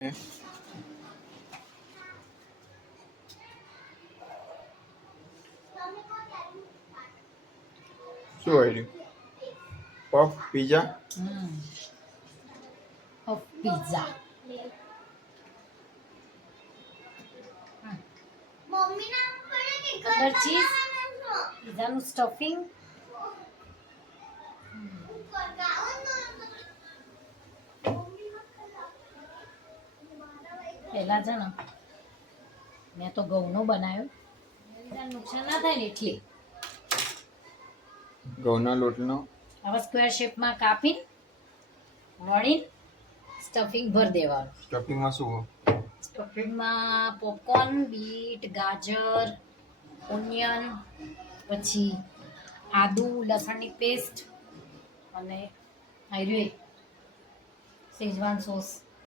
શું આવ્યું? Puff pizza. Puff pizza. અંદર ચીઝ, પીઝાનું સ્ટફિંગ. પહેલા છે ને મેં તો ઘઉંનો બનાવ્યો, નુકસાન ના થાય ને એટલે ઘઉંના લોટનો આવા સ્ક્વેર શેપમાં કાપી વળી સ્ટફિંગ ભરી દેવાનું. સ્ટફિંગમાં શું? સ્ટફિંગમાં પોપકોર્ન, બીટ, ગાજર, ઓનિયન, પછી આદુ લસણની પેસ્ટ અને શેઝવાન સોસ